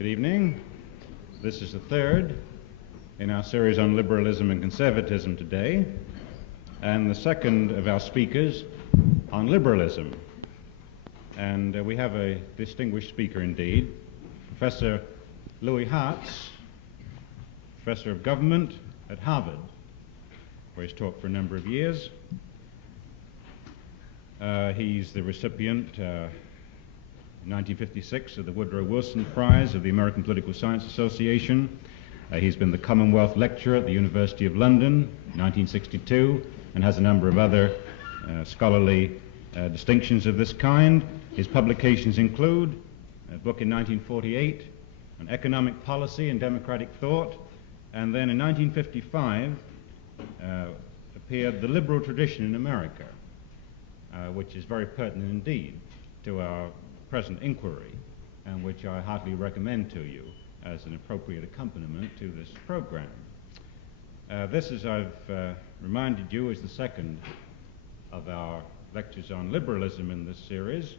Good evening. This is the third in our series on liberalism and conservatism today, and the second of our speakers on liberalism. And we have a distinguished speaker indeed, Professor Louis Hartz, Professor of Government at Harvard, where he's taught for a number of years. He's the recipient in 1956 of the Woodrow Wilson Prize of the American Political Science Association. He's been the Commonwealth Lecturer at the University of London in 1962 and has a number of other scholarly distinctions of this kind. His publications include a book in 1948 on economic policy and democratic thought, and then in 1955 appeared The Liberal Tradition in America, which is very pertinent indeed to our present inquiry, and which I heartily recommend to you as an appropriate accompaniment to this program. This, as I've reminded you, is the second of our lectures on liberalism in this series.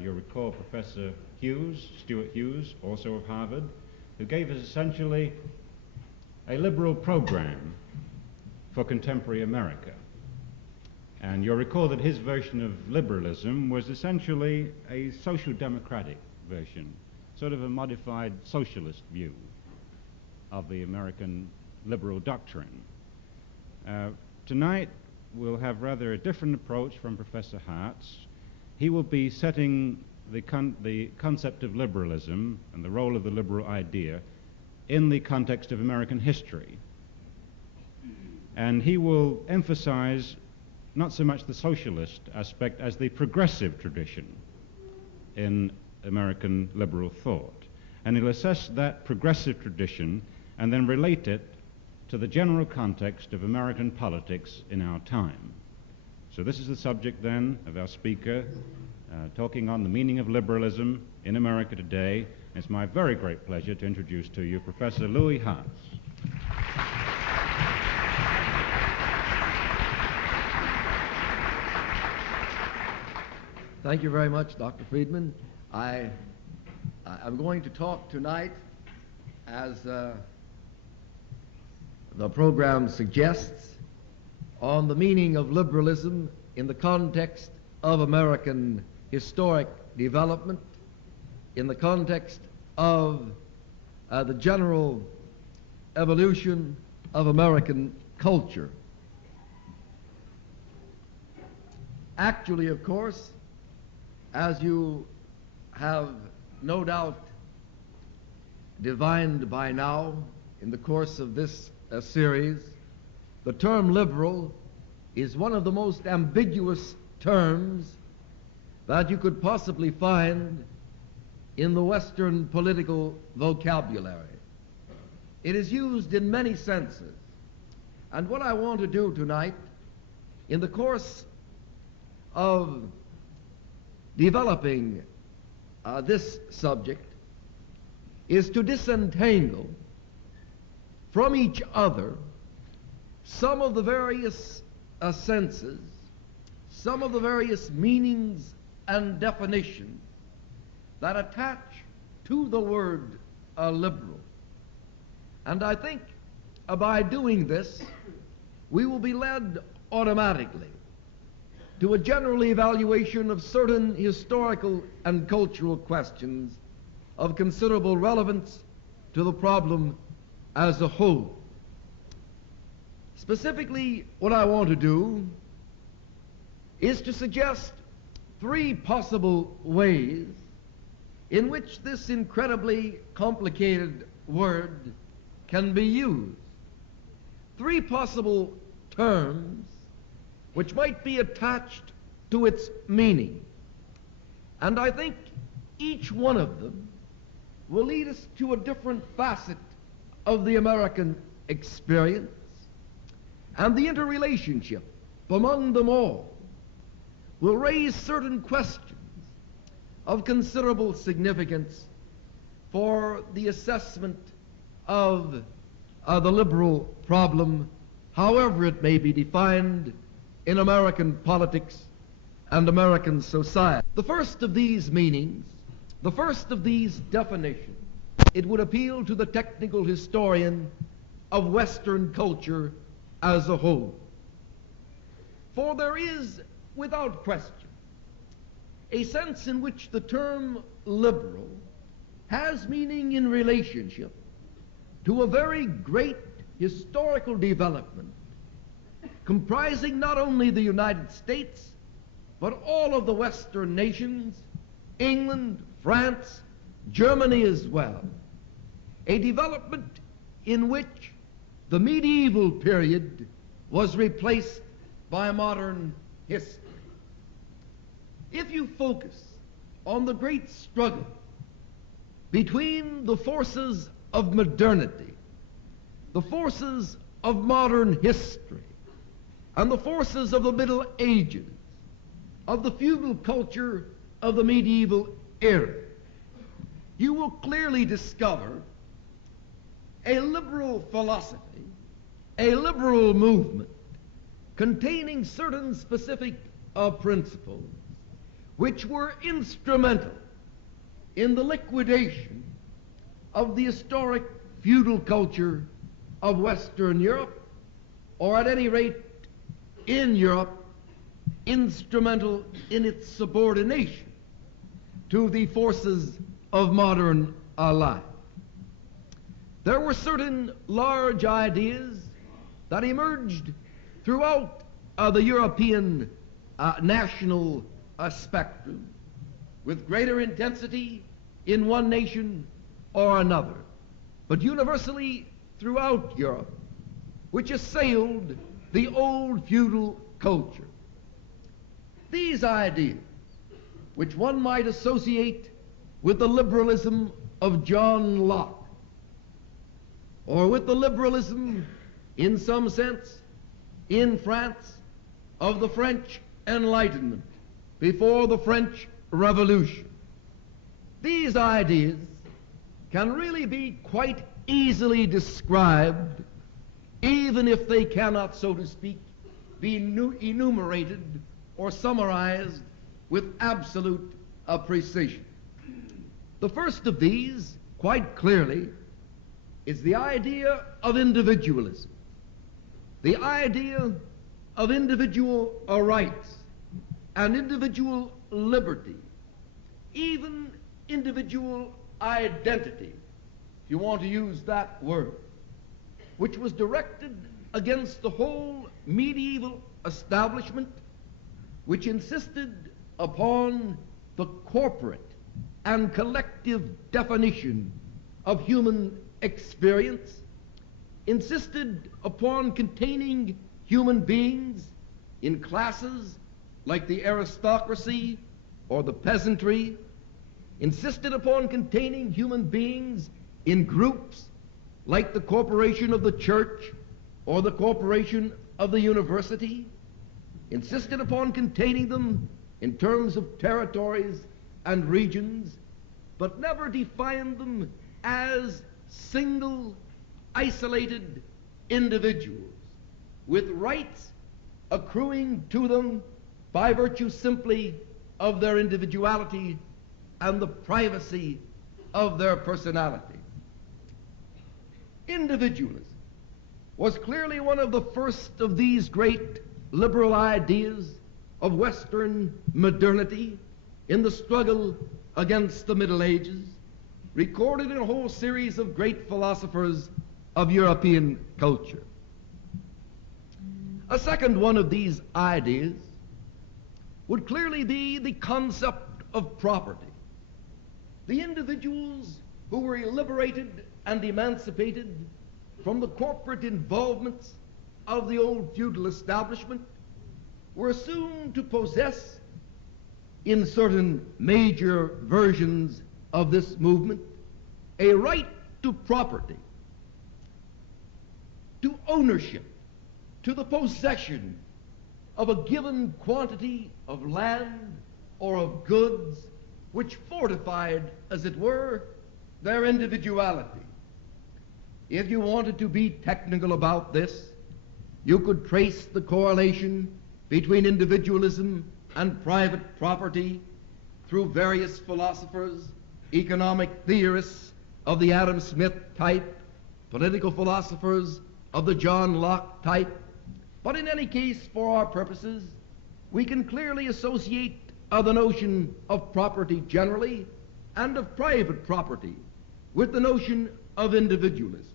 You'll recall Professor Stuart Hughes, also of Harvard, who gave us essentially a liberal program for contemporary America. And you'll recall that his version of liberalism was essentially a social democratic version, sort of a modified socialist view of the American liberal doctrine. Tonight we'll have rather a different approach from Professor Hartz. He will be setting the concept of liberalism and the role of the liberal idea in the context of American history. And he will emphasize not so much the socialist aspect as the progressive tradition in American liberal thought. And he'll assess that progressive tradition and then relate it to the general context of American politics in our time. So this is the subject then of our speaker, talking on the meaning of liberalism in America today. It's my very great pleasure to introduce to you Professor Louis Hartz. Thank you very much, Dr. Friedman. I'm going to talk tonight, as the program suggests, on the meaning of liberalism in the context of American historic development, in the context of the general evolution of American culture. Actually, of course, as you have no doubt divined by now in the course of this series, the term liberal is one of the most ambiguous terms that you could possibly find in the Western political vocabulary. It is used in many senses. And what I want to do tonight, in the course of developing this subject, is to disentangle from each other some of the various senses, some of the various meanings and definitions that attach to the word liberal. And I think by doing this, we will be led automatically to a general evaluation of certain historical and cultural questions of considerable relevance to the problem as a whole. Specifically, what I want to do is to suggest three possible ways in which this incredibly complicated word can be used. Three possible terms which might be attached to its meaning. And I think each one of them will lead us to a different facet of the American experience, and the interrelationship among them all will raise certain questions of considerable significance for the assessment of the liberal problem, however it may be defined in American politics and American society. The first of these meanings, the first of these definitions, it would appeal to the technical historian of Western culture as a whole. For there is, without question, a sense in which the term liberal has meaning in relationship to a very great historical development comprising not only the United States, but all of the Western nations, England, France, Germany as well. A development in which the medieval period was replaced by modern history. If you focus on the great struggle between the forces of modernity, the forces of modern history, and the forces of the Middle Ages, of the feudal culture of the medieval era, you will clearly discover a liberal philosophy, a liberal movement containing certain specific principles which were instrumental in the liquidation of the historic feudal culture of Western Europe, or at any rate in Europe, instrumental in its subordination to the forces of modern life. There were certain large ideas that emerged throughout the European national spectrum with greater intensity in one nation or another, but universally throughout Europe, which assailed the old feudal culture. These ideas, which one might associate with the liberalism of John Locke, or with the liberalism, in some sense, in France, of the French Enlightenment before the French Revolution. These ideas can really be quite easily described, even if they cannot, so to speak, be enumerated or summarized with absolute precision. The first of these, quite clearly, is the idea of individualism, the idea of individual rights and individual liberty, even individual identity, if you want to use that word, which was directed against the whole medieval establishment, which insisted upon the corporate and collective definition of human experience, insisted upon containing human beings in classes like the aristocracy or the peasantry, insisted upon containing human beings in groups like the corporation of the church or the corporation of the university, insisted upon containing them in terms of territories and regions, but never defined them as single, isolated individuals with rights accruing to them by virtue simply of their individuality and the privacy of their personality. Individualism was clearly one of the first of these great liberal ideas of Western modernity in the struggle against the Middle Ages, recorded in a whole series of great philosophers of European culture. A second one of these ideas would clearly be the concept of property. The individuals who were liberated and emancipated from the corporate involvements of the old feudal establishment were assumed to possess, in certain major versions of this movement, a right to property, to ownership, to the possession of a given quantity of land or of goods, which fortified, as it were, their individuality. If you wanted to be technical about this, you could trace the correlation between individualism and private property through various philosophers, economic theorists, of the Adam Smith type, political philosophers of the John Locke type. But in any case, for our purposes, we can clearly associate the notion of property generally and of private property with the notion of individualism.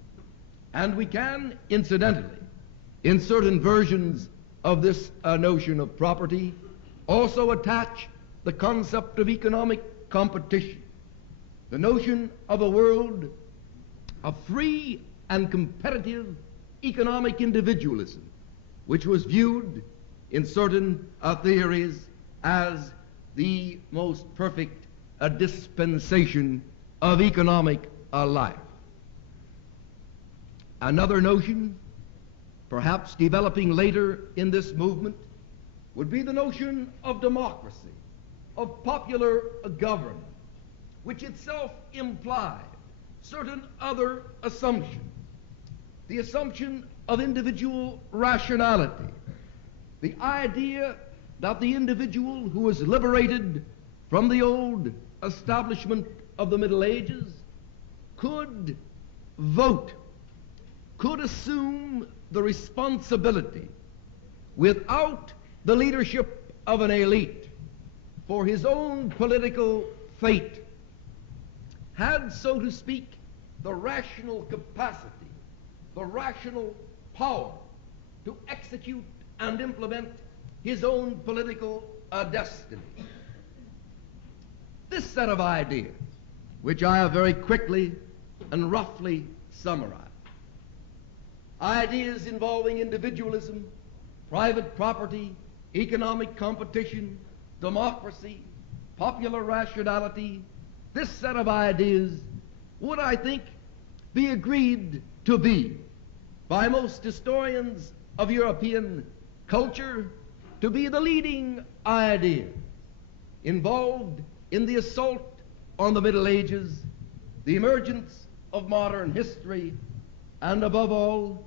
And we can, incidentally, in certain versions of this notion of property, also attach the concept of economic competition, the notion of a world of free and competitive economic individualism, which was viewed in certain theories as the most perfect dispensation of economic life. Another notion, perhaps developing later in this movement, would be the notion of democracy, of popular government, which itself implied certain other assumptions. The assumption of individual rationality, the idea that the individual who was liberated from the old establishment of the Middle Ages could vote, could assume the responsibility without the leadership of an elite for his own political fate, had, so to speak, the rational capacity, the rational power to execute and implement his own political destiny. This set of ideas, which I have very quickly and roughly summarized, ideas involving individualism, private property, economic competition, democracy, popular rationality, this set of ideas would, I think, be agreed to be by most historians of European culture to be the leading idea involved in the assault on the Middle Ages, the emergence of modern history, and above all,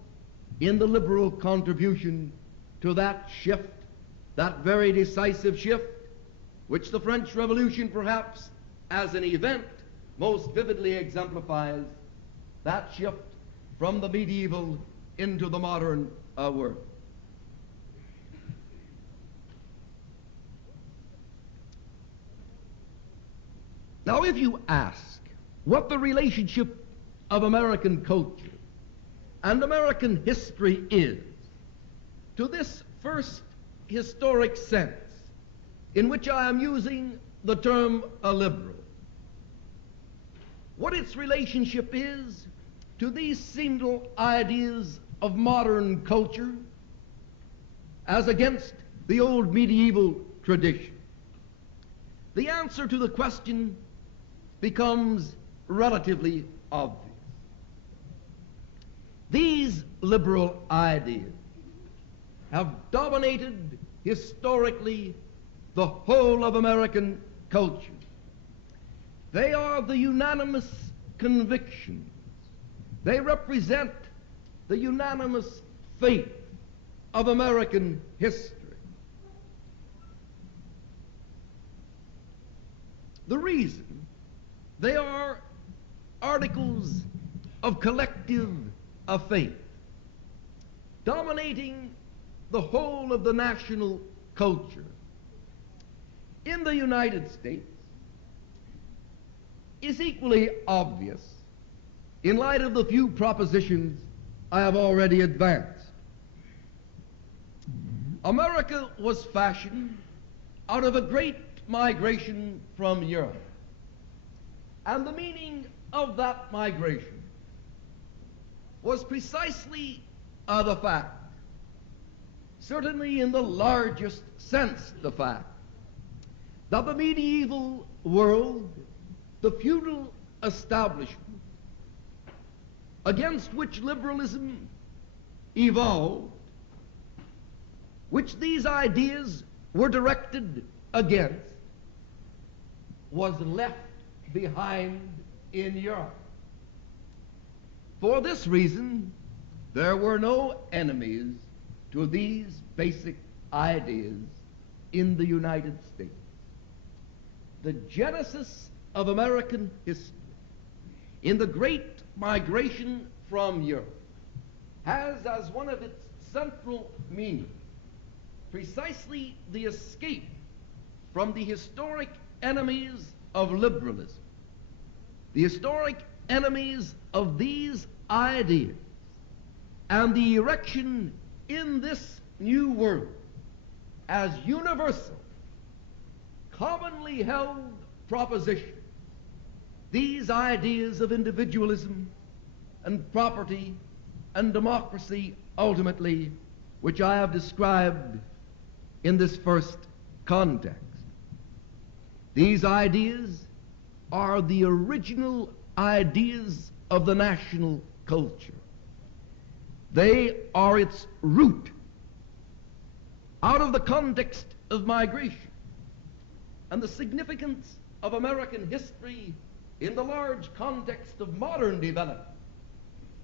in the liberal contribution to that shift, that very decisive shift, which the French Revolution perhaps as an event most vividly exemplifies, that shift from the medieval into the modern world. Now, if you ask what the relationship of American culture and American history is to this first historic sense in which I am using the term a liberal, what its relationship is to these single ideas of modern culture as against the old medieval tradition, the answer to the question becomes relatively obvious. These liberal ideas have dominated historically the whole of American culture. They are the unanimous convictions. They represent the unanimous faith of American history. The reason they are articles of collective faith, dominating the whole of the national culture in the United States is equally obvious in light of the few propositions I have already advanced. America was fashioned out of a great migration from Europe. And the meaning of that migration was precisely the fact, certainly in the largest sense the fact, that the medieval world, the feudal establishment against which liberalism evolved, which these ideas were directed against, was left behind in Europe. For this reason, there were no enemies to these basic ideas in the United States. The genesis of American history in the great migration from Europe has as one of its central meanings precisely the escape from the historic enemies of liberalism, the historic enemies of these ideas, and the erection in this new world as universal, commonly held propositions, these ideas of individualism and property and democracy ultimately, which I have described in this first context. These ideas are the original ideas of the national culture. They are its root. Out of the context of migration and the significance of American history in the large context of modern development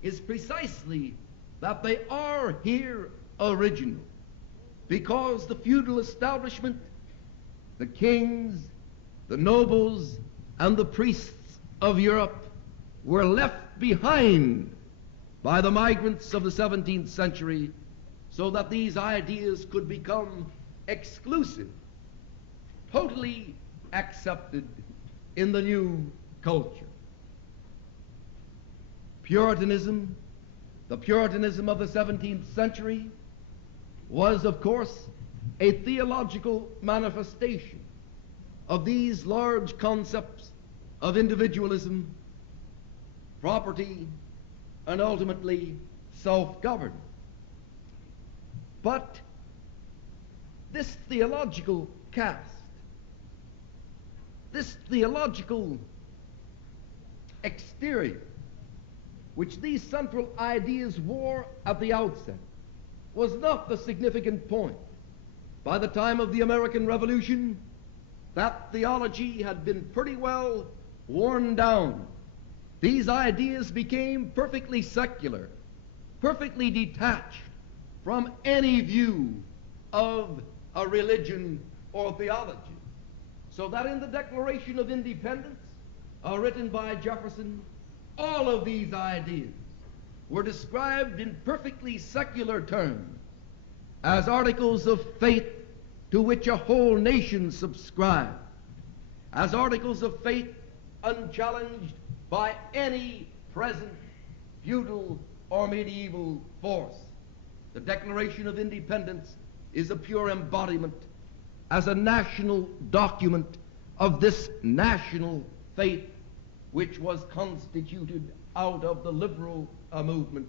is precisely that they are here original, because the feudal establishment, the kings, the nobles, and the priests of Europe were left behind by the migrants of the 17th century, so that these ideas could become exclusive, totally accepted in the new culture. Puritanism, the Puritanism of the 17th century, was, of course, a theological manifestation of these large concepts of individualism, property, and ultimately self-government. But this theological cast, this theological exterior, which these central ideas wore at the outset, was not the significant point. By the time of the American Revolution, that theology had been pretty well worn down. These ideas became perfectly secular, perfectly detached from any view of a religion or theology. So that in the Declaration of Independence, written by Jefferson, all of these ideas were described in perfectly secular terms as articles of faith to which a whole nation subscribed, as articles of faith unchallenged by any present feudal or medieval force. The Declaration of Independence is a pure embodiment as a national document of this national faith, which was constituted out of the liberal movement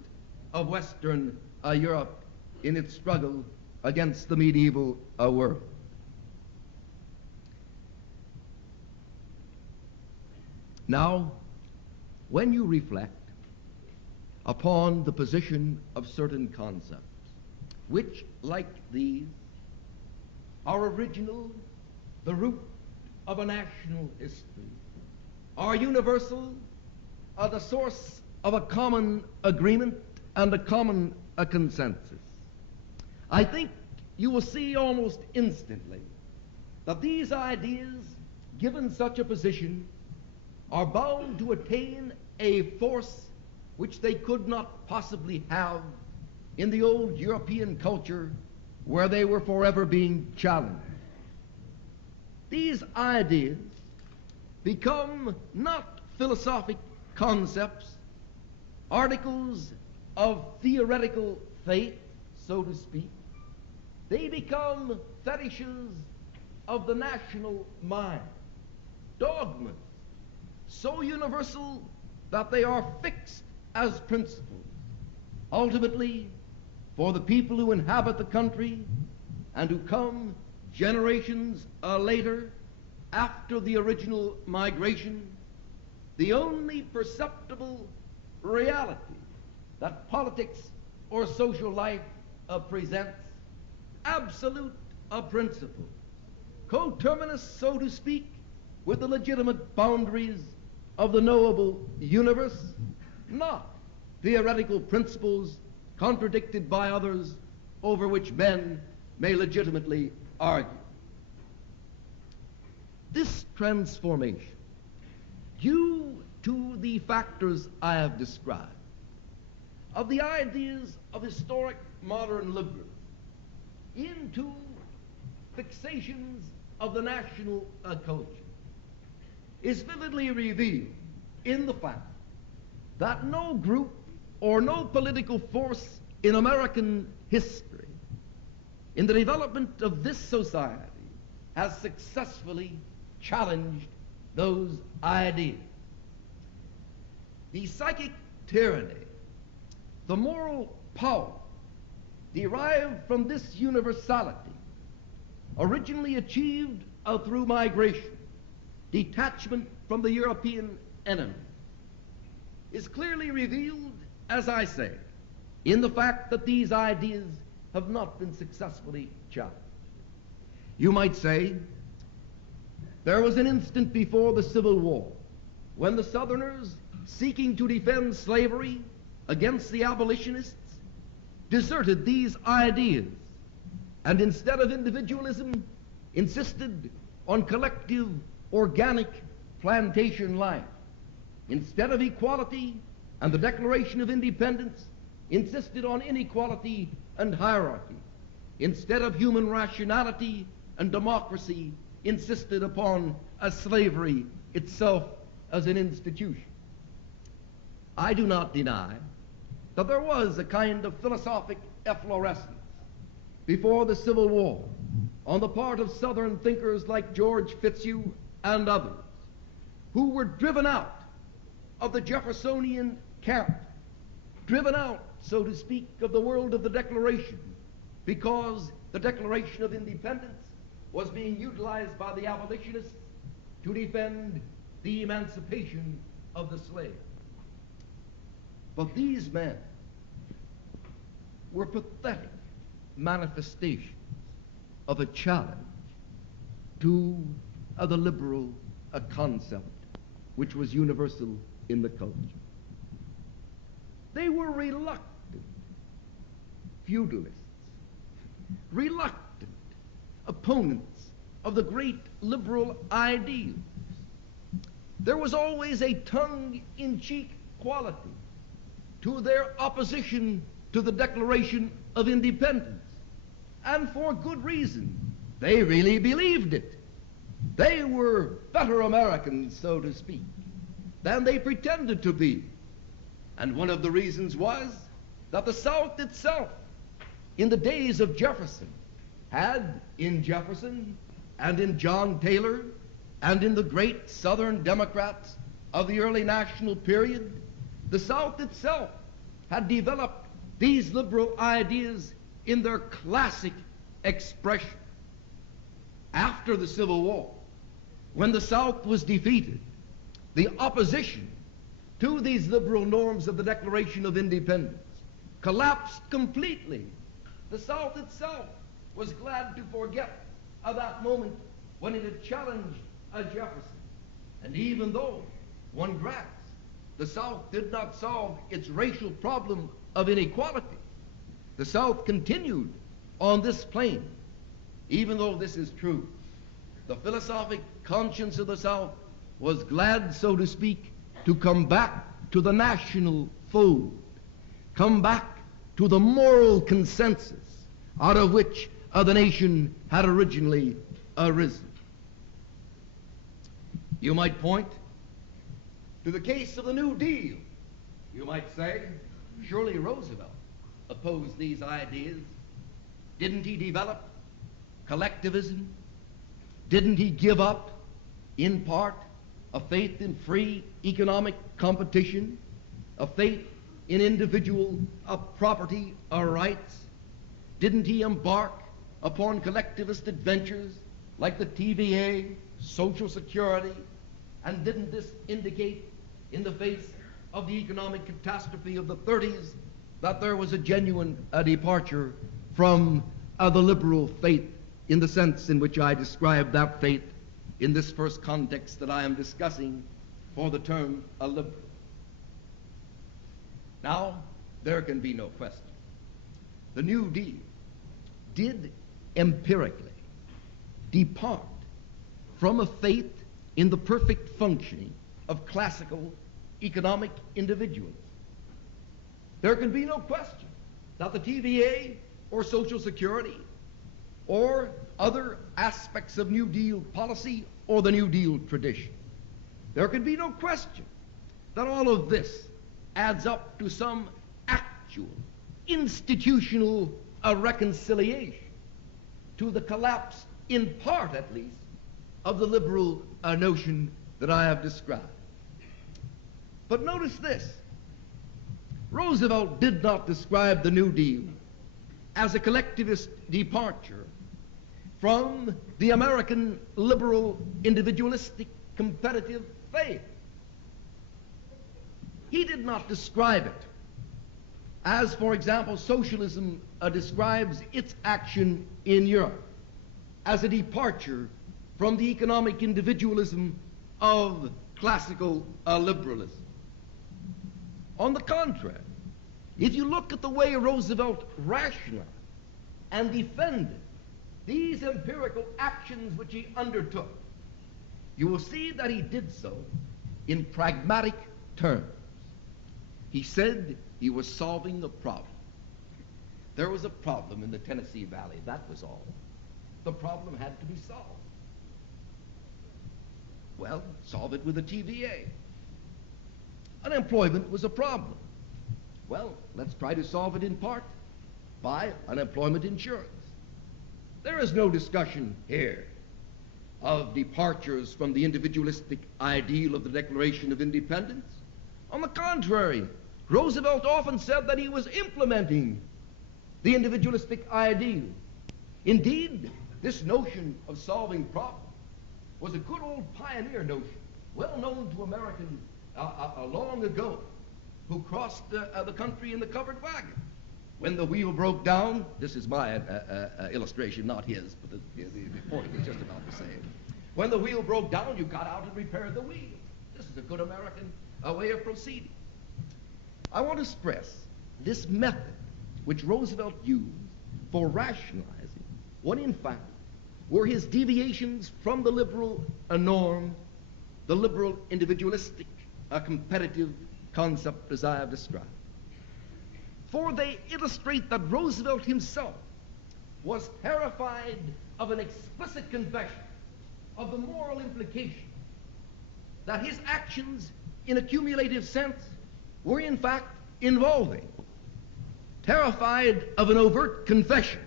of Western Europe in its struggle against the medieval world. Now, when you reflect upon the position of certain concepts, which, like these, are original, the root of a national history, are universal, are the source of a common agreement and a common consensus, I think you will see almost instantly that these ideas, given such a position, are bound to attain a force which they could not possibly have in the old European culture where they were forever being challenged. These ideas become not philosophic concepts, articles of theoretical faith, so to speak. They become fetishes of the national mind, dogmas, so universal that they are fixed as principles, ultimately for the people who inhabit the country and who come generations later after the original migration, the only perceptible reality that politics or social life presents, absolute principle, coterminous, so to speak, with the legitimate boundaries of the knowable universe, not theoretical principles contradicted by others over which men may legitimately argue. This transformation, due to the factors I have described, of the ideas of historic modern liberalism into fixations of the national culture, is vividly revealed in the fact that no group or no political force in American history in the development of this society has successfully challenged those ideas. The psychic tyranny, the moral power derived from this universality, originally achieved through migration, detachment from the European enemy, is clearly revealed, as I say, in the fact that these ideas have not been successfully challenged. You might say there was an instant before the Civil War when the Southerners, seeking to defend slavery against the abolitionists, deserted these ideas and instead of individualism insisted on collective organic plantation life. Instead of equality and the Declaration of Independence, insisted on inequality and hierarchy. Instead of human rationality and democracy, insisted upon slavery itself as an institution. I do not deny that there was a kind of philosophic efflorescence before the Civil War on the part of Southern thinkers like George Fitzhugh and others, who were driven out of the Jeffersonian camp, driven out, so to speak, of the world of the Declaration, because the Declaration of Independence was being utilized by the abolitionists to defend the emancipation of the slave. But these men were pathetic manifestations of a challenge to the liberal concept which was universal in the culture. They were reluctant feudalists, reluctant opponents of the great liberal ideals. There was always a tongue-in-cheek quality to their opposition to the Declaration of Independence, and for good reason. They really believed it. They were better Americans, so to speak, than they pretended to be. And one of the reasons was that the South itself, in the days of Jefferson, had in Jefferson and in John Taylor and in the great Southern Democrats of the early national period, the South itself had developed these liberal ideas in their classic expression. After the Civil War, when the South was defeated, the opposition to these liberal norms of the Declaration of Independence collapsed completely. The South itself was glad to forget that moment when it had challenged Jefferson. And even though, one grants, the South did not solve its racial problem of inequality, the South continued on this plane. Even though this is true, the philosophic conscience of the South was glad, so to speak, to come back to the national fold, come back to the moral consensus out of which the nation had originally arisen. You might point to the case of the New Deal. You might say, surely Roosevelt opposed these ideas. Didn't he develop collectivism? Didn't he give up, in part, a faith in free economic competition, a faith in individual property rights? Didn't he embark upon collectivist adventures like the TVA, Social Security? And didn't this indicate, in the face of the economic catastrophe of the 30s, that there was a genuine departure from the liberal faith in the sense in which I described that faith in this first context that I am discussing for the term liberal? Now, there can be no question. The New Deal did empirically depart from a faith in the perfect functioning of classical economic individualism. There can be no question that the TVA or Social Security or other aspects of New Deal policy or the New Deal tradition, there can be no question that all of this adds up to some actual institutional reconciliation, to the collapse, in part at least, of the liberal notion that I have described. But notice this: Roosevelt did not describe the New Deal as a collectivist departure from the American liberal individualistic competitive faith. He did not describe it as, for example, socialism describes its action in Europe, as a departure from the economic individualism of classical liberalism. On the contrary, if you look at the way Roosevelt rationalized and defended these empirical actions which he undertook, you will see that he did so in pragmatic terms. He said he was solving a problem. There was a problem in the Tennessee Valley, that was all. The problem had to be solved. Well, solve it with the TVA. Unemployment was a problem. Well, let's try to solve it in part by unemployment insurance. There is no discussion here of departures from the individualistic ideal of the Declaration of Independence. On the contrary, Roosevelt often said that he was implementing the individualistic ideal. Indeed, this notion of solving problems was a good old pioneer notion, well known to Americans long ago, who crossed the country in the covered wagon. When the wheel broke down, this is my illustration, not his, but the point is just about the same. When the wheel broke down, you got out and repaired the wheel. This is a good American way of proceeding. I want to stress this method which Roosevelt used for rationalizing what in fact were his deviations from the liberal norm, the liberal individualistic competitive concept as I have described. For they illustrate that Roosevelt himself was terrified of an explicit confession of the moral implication that his actions in a cumulative sense were in fact involving, terrified of an overt confession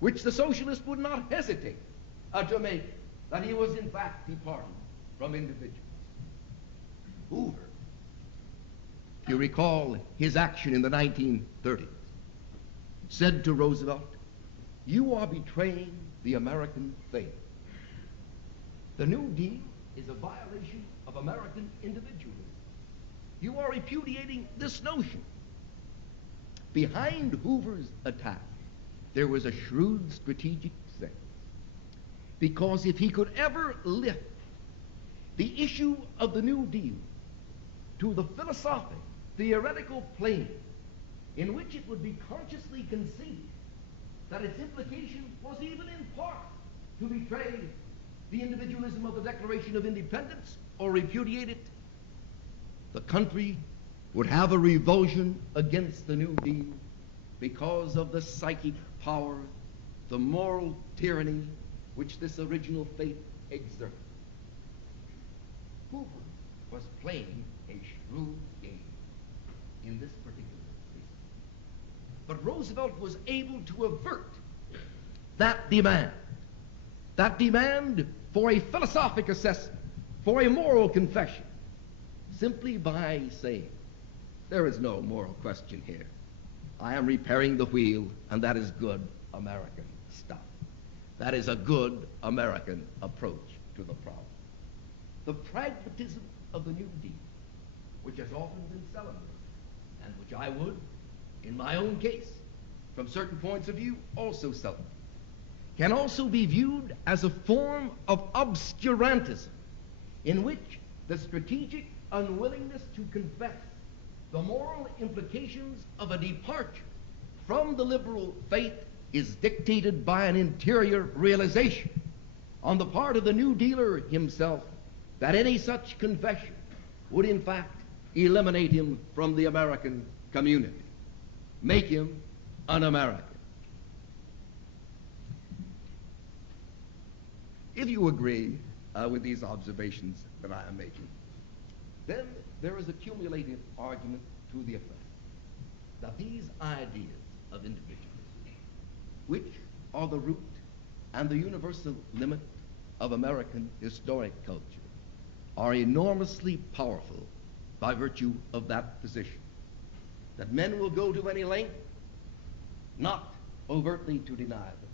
which the socialist would not hesitate to make, that he was in fact departing from individuals. Hoover, if you recall his action in the 1930s, said to Roosevelt, "You are betraying the American faith. The New Deal is a violation of American individualism. You are repudiating this notion." Behind Hoover's attack, there was a shrewd strategic sense. Because if he could ever lift the issue of the New Deal to the philosophic, theoretical plane in which it would be consciously conceived that its implication was even in part to betray the individualism of the Declaration of Independence or repudiate it, the country would have a revulsion against the New Deal because of the psychic power, the moral tyranny which this original faith exerted. Hoover was playing a shrewd game in this particular case. But Roosevelt was able to avert that demand for a philosophic assessment, for a moral confession, simply by saying, there is no moral question here. I am repairing the wheel, and that is good American stuff. That is a good American approach to the problem. The pragmatism of the New Deal, which has often been celebrated, and which I would, in my own case, from certain points of view, also celebrate, can also be viewed as a form of obscurantism in which the strategic unwillingness to confess the moral implications of a departure from the liberal faith is dictated by an interior realization on the part of the New Dealer himself that any such confession would in fact eliminate him from the American community, make him un-American. If you agree with these observations that I am making, then there is a cumulative argument to the effect that these ideas of individualism, which are the root and the universal limit of American historic culture, are enormously powerful by virtue of that position, that men will go to any length not overtly to deny them,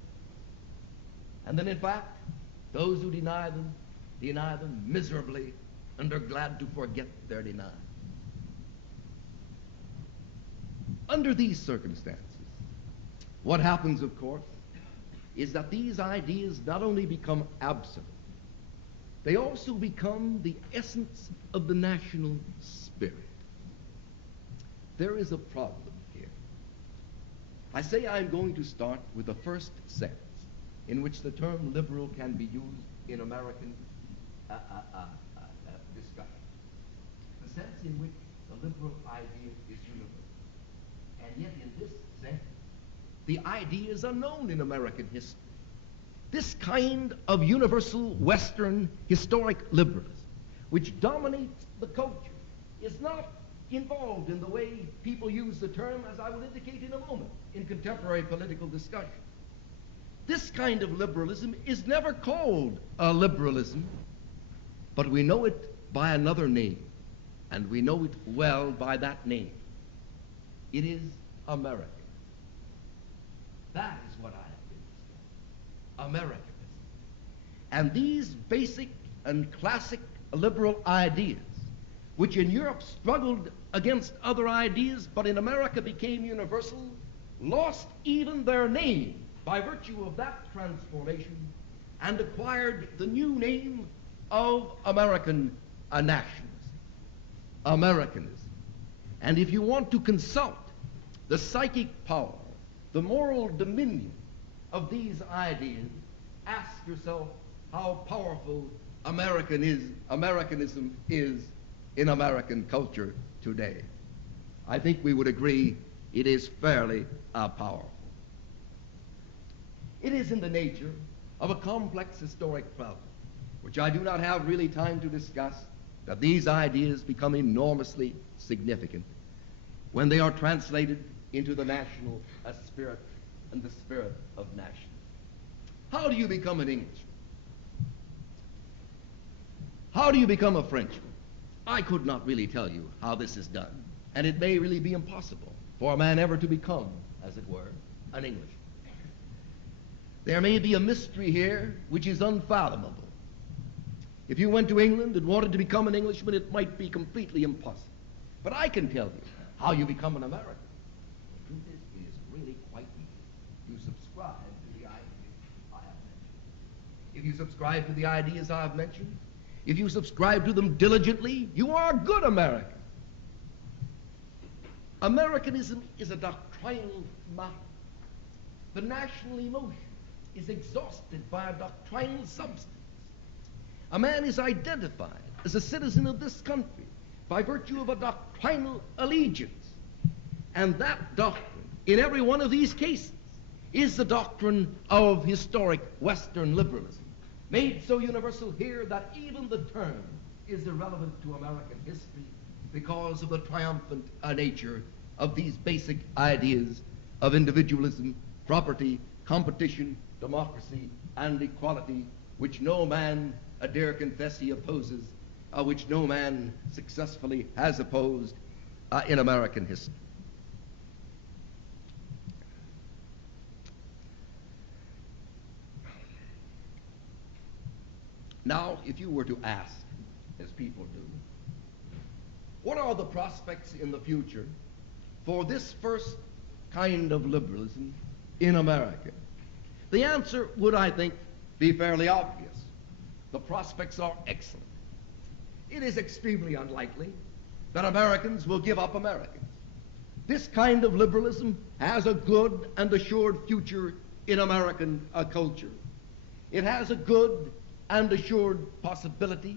and then in fact those who deny them miserably and are glad to forget their denial. Under these circumstances, what happens, of course, is that these ideas not only become absolute, they also become the essence of the national spirit. There is a problem here. I say I'm going to start with the first sense in which the term liberal can be used in American discussion. The sense in which the liberal idea is universal. And yet in this sense, the idea is unknown in American history. This kind of universal Western historic liberalism, which dominates the culture, is not involved in the way people use the term, as I will indicate in a moment, in contemporary political discussion. This kind of liberalism is never called a liberalism, but we know it by another name, and we know it well by that name. It is American. That is what I have been saying. Americanism. And these basic and classic liberal ideas, which in Europe struggled against other ideas, but in America became universal, lost even their name by virtue of that transformation and acquired the new name of American nationalism. Americanism. And if you want to consult the psychic power, the moral dominion of these ideas, ask yourself how powerful Americanism is in American culture today. I think we would agree it is fairly powerful. It is in the nature of a complex historic problem, which I do not have really time to discuss, that these ideas become enormously significant when they are translated into the national spirit and the spirit of nationalism. How do you become an Englishman? How do you become a Frenchman? I could not really tell you how this is done, and it may really be impossible for a man ever to become, as it were, an Englishman. There may be a mystery here which is unfathomable. If you went to England and wanted to become an Englishman, it might be completely impossible. But I can tell you how you become an American. The truth is, it is really quite easy. You subscribe to the ideas I have mentioned. If you subscribe to the ideas I have mentioned, if you subscribe to them diligently, you are a good American. Americanism is a doctrinal matter. The national emotion is exhausted by a doctrinal substance. A man is identified as a citizen of this country by virtue of a doctrinal allegiance. And that doctrine, in every one of these cases, is the doctrine of historic Western liberalism, made so universal here that even the term is irrelevant to American history because of the triumphant nature of these basic ideas of individualism, property, competition, democracy, and equality, which no man, I dare confess, he opposes, which no man successfully has opposed in American history. Now, if you were to ask, as people do, what are the prospects in the future for this first kind of liberalism in America? The answer would, I think, be fairly obvious. The prospects are excellent. It is extremely unlikely that Americans will give up Americans. This kind of liberalism has a good and assured future in American culture. It has a good and assured possibility,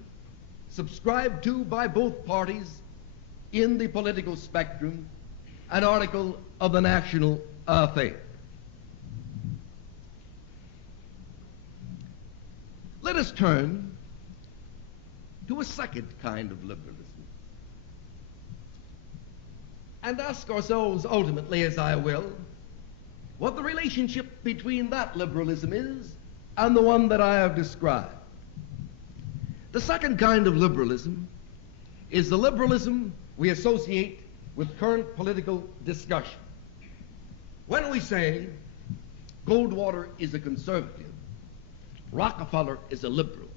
subscribed to by both parties, in the political spectrum an article of the national faith. Let us turn to a second kind of liberalism and ask ourselves ultimately, as I will, what the relationship between that liberalism is and the one that I have described. The second kind of liberalism is the liberalism we associate with current political discussion. When we say Goldwater is a conservative, Rockefeller is a liberal,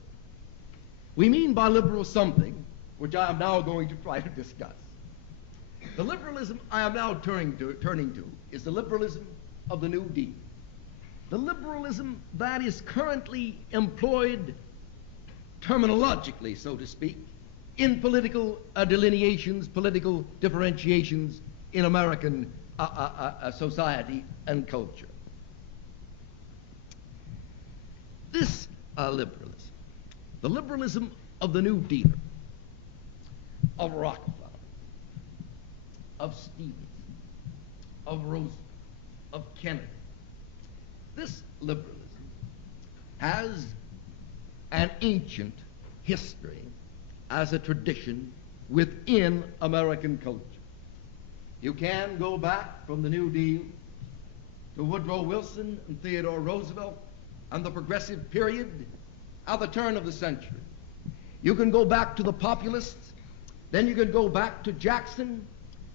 we mean by liberal something which I am now going to try to discuss. The liberalism I am now turning to is the liberalism of the New Deal. The liberalism that is currently employed terminologically, so to speak, in political delineations, political differentiations in American society and culture. This liberalism, the liberalism of the New Dealer, of Rockefeller, of Stevens, of Roosevelt, of Kennedy, this liberalism has an ancient history as a tradition within American culture. You can go back from the New Deal to Woodrow Wilson and Theodore Roosevelt and the progressive period at the turn of the century. You can go back to the populists, then you can go back to Jackson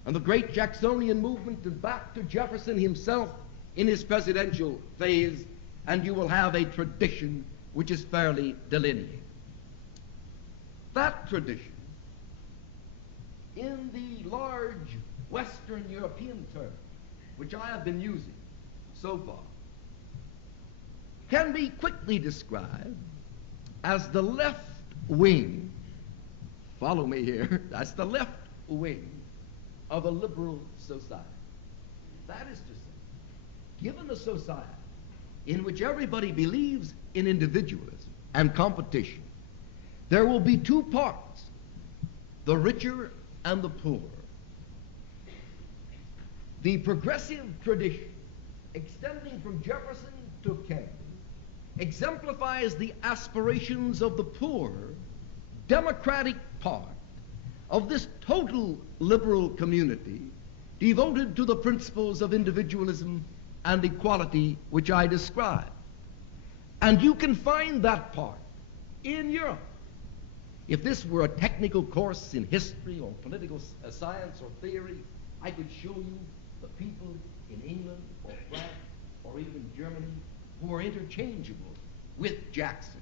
and the great Jacksonian movement, and back to Jefferson himself in his presidential phase, and you will have a tradition which is fairly delineated. That tradition, in the large Western European term, which I have been using so far, can be quickly described as the left wing, follow me here, that's the left wing of a liberal society. That is to say, given a society in which everybody believes in individualism and competition, there will be two parts, the richer and the poor. The progressive tradition, extending from Jefferson to Kennedy, exemplifies the aspirations of the poor, democratic part of this total liberal community devoted to the principles of individualism and equality which I described. And you can find that part in Europe. If this were a technical course in history or political science or theory, I could show you the people in England or France or even Germany who are interchangeable with Jackson,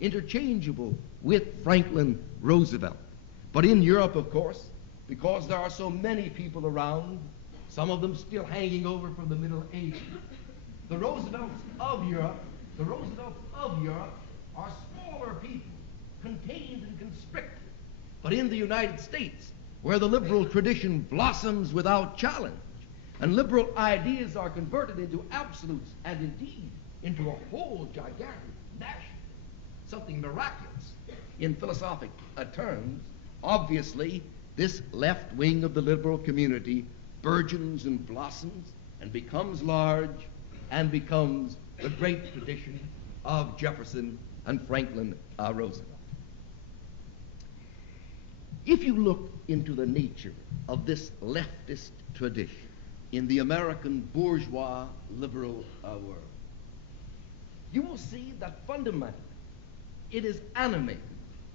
interchangeable with Franklin Roosevelt. But in Europe, of course, because there are so many people around, some of them still hanging over from the Middle Ages, the Roosevelts of Europe are smaller people, contained and constricted. But in the United States, where the liberal tradition blossoms without challenge, and liberal ideas are converted into absolutes and indeed into a whole gigantic national, something miraculous in philosophic terms, obviously this left wing of the liberal community burgeons and blossoms and becomes large and becomes the great tradition of Jefferson and Franklin Roosevelt. If you look into the nature of this leftist tradition in the American bourgeois liberal world, you will see that fundamentally it is animated,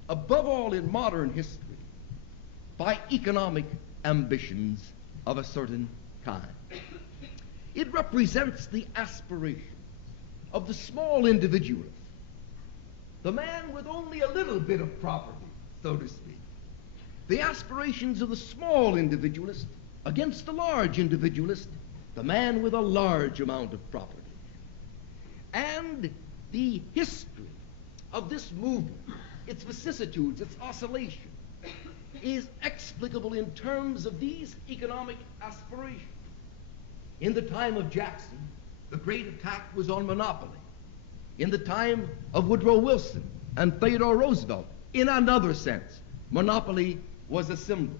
above all in modern history, by economic ambitions of a certain kind. It represents the aspirations of the small individualist, the man with only a little bit of property, so to speak. The aspirations of the small individualist against the large individualist, the man with a large amount of property. And the history of this movement, its vicissitudes, its oscillation, is explicable in terms of these economic aspirations. In the time of Jackson, the great attack was on monopoly. In the time of Woodrow Wilson, and Theodore Roosevelt, in another sense, monopoly was a symbol.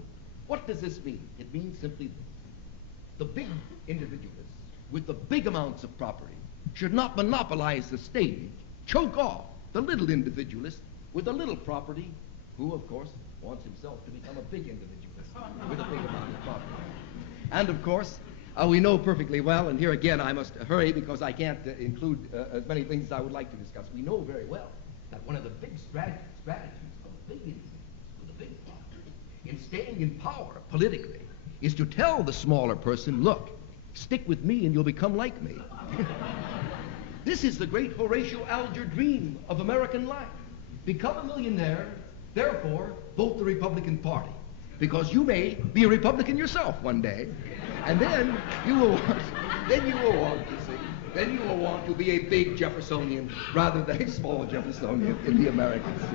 What does this mean? It means simply this. The big individualists with the big amounts of property should not monopolize the stage, choke off the little individualist with a little property, who, of course, wants himself to become a big individualist with a big amount of property. And, of course, we know perfectly well, and here again I must hurry because I can't include as many things as I would like to discuss. We know very well that one of the big strategies of the big individuals with a big property in staying in power politically is to tell the smaller person, look, stick with me and you'll become like me. This is the great Horatio Alger dream of American life. Become a millionaire, therefore vote the Republican Party. Because you may be a Republican yourself one day, and then you will want to be a big Jeffersonian rather than a small Jeffersonian in the American Sea.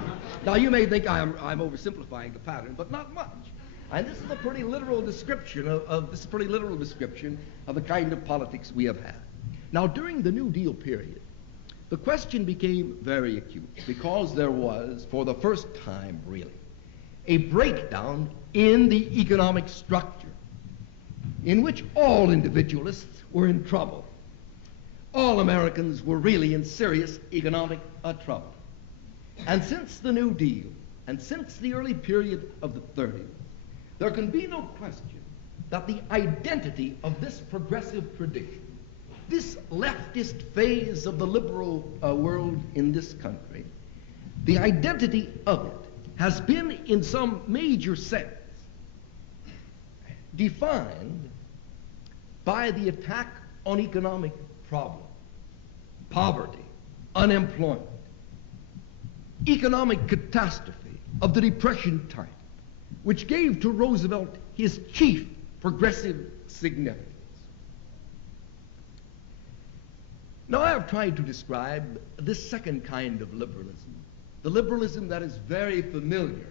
Now you may think I'm oversimplifying the pattern, but not much. And this is a pretty literal description of the kind of politics we have had. Now, during the New Deal period, the question became very acute because there was, for the first time really, a breakdown in the economic structure in which all individualists were in trouble. All Americans were really in serious economic trouble. And since the New Deal, and since the early period of the 30s, there can be no question that the identity of this progressive tradition, this leftist phase of the liberal world in this country, the identity of it has been in some major sense defined by the attack on economic problems, poverty, unemployment, economic catastrophe of the Depression type, which gave to Roosevelt his chief progressive significance. Now, I have tried to describe this second kind of liberalism, the liberalism that is very familiar,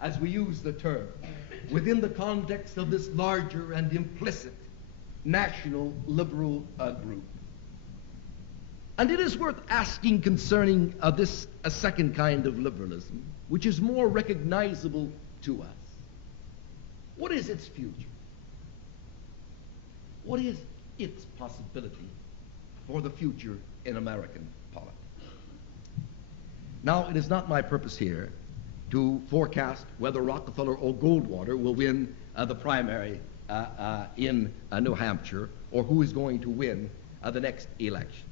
as we use the term, within the context of this larger and implicit national liberal group. And it is worth asking concerning this second kind of liberalism, which is more recognizable to us. What is its future? What is its possibility for the future in American politics? Now, it is not my purpose here to forecast whether Rockefeller or Goldwater will win the primary in New Hampshire, or who is going to win the next election.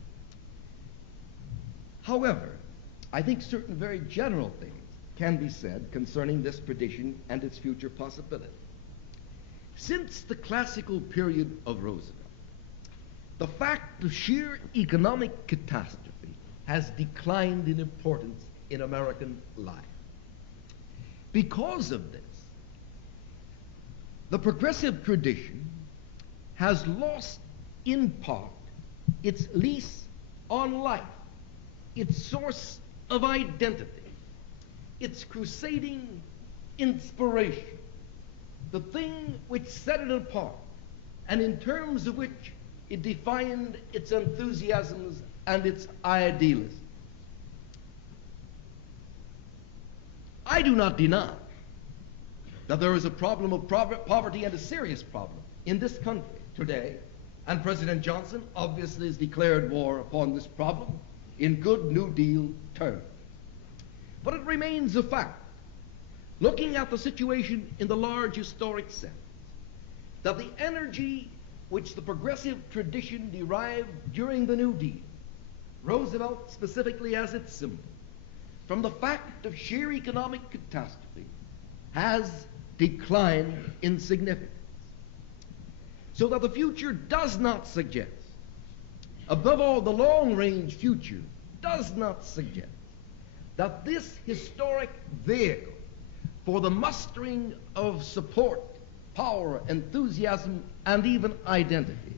However, I think certain very general things can be said concerning this tradition and its future possibility. Since the classical period of Roosevelt, the fact of sheer economic catastrophe has declined in importance in American life. Because of this, the progressive tradition has lost in part its lease on life, its source of identity, its crusading inspiration, the thing which set it apart, and in terms of which it defined its enthusiasms and its idealism. I do not deny that there is a problem of poverty, and a serious problem in this country today, and President Johnson obviously has declared war upon this problem in good New Deal terms. But it remains a fact, looking at the situation in the large historic sense, that the energy which the progressive tradition derived during the New Deal, Roosevelt specifically as its symbol, from the fact of sheer economic catastrophe, has declined in significance. So that the future does not suggest, above all the long-range future does not suggest, that this historic vehicle for the mustering of support, power, enthusiasm, and even identity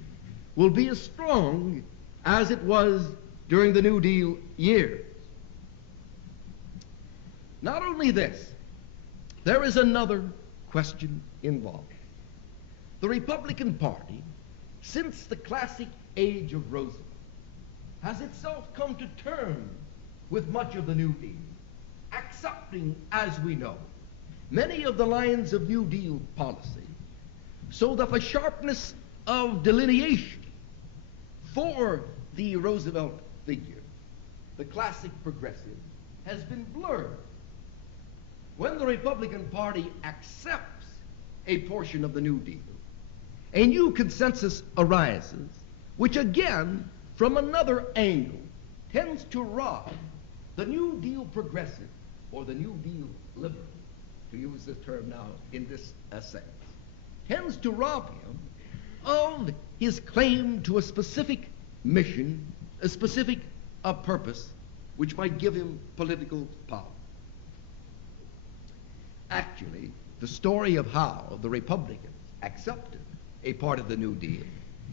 will be as strong as it was during the New Deal years. Not only this, there is another question involved. The Republican Party, since the classic age of Roosevelt, has itself come to terms with much of the New Deal, accepting, as we know, many of the lines of New Deal policy, so that the sharpness of delineation for the Roosevelt figure, the classic progressive, has been blurred. When the Republican Party accepts a portion of the New Deal, a new consensus arises, which again, from another angle, tends to rob the New Deal progressive, or the New Deal liberal, to use this term now in this sense, tends to rob him of his claim to a specific mission, a specific purpose, which might give him political power. Actually, the story of how the Republicans accepted a part of the New Deal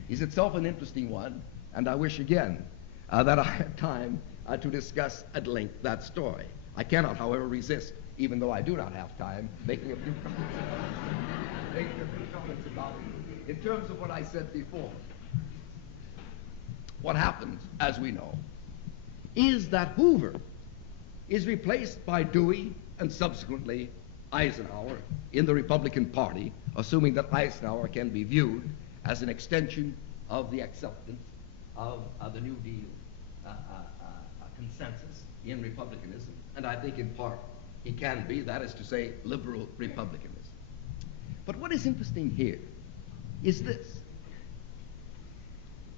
is itself an interesting one, and I wish again that I had time to discuss at length that story. I cannot, however, resist, even though I do not have time, making a few comments about it in terms of what I said before. What happens, as we know, is that Hoover is replaced by Dewey and subsequently Eisenhower in the Republican Party, assuming that Eisenhower can be viewed as an extension of the acceptance of the New Deal consensus in republicanism, and I think in part he can be, that is to say, liberal republicanism. But what is interesting here is this.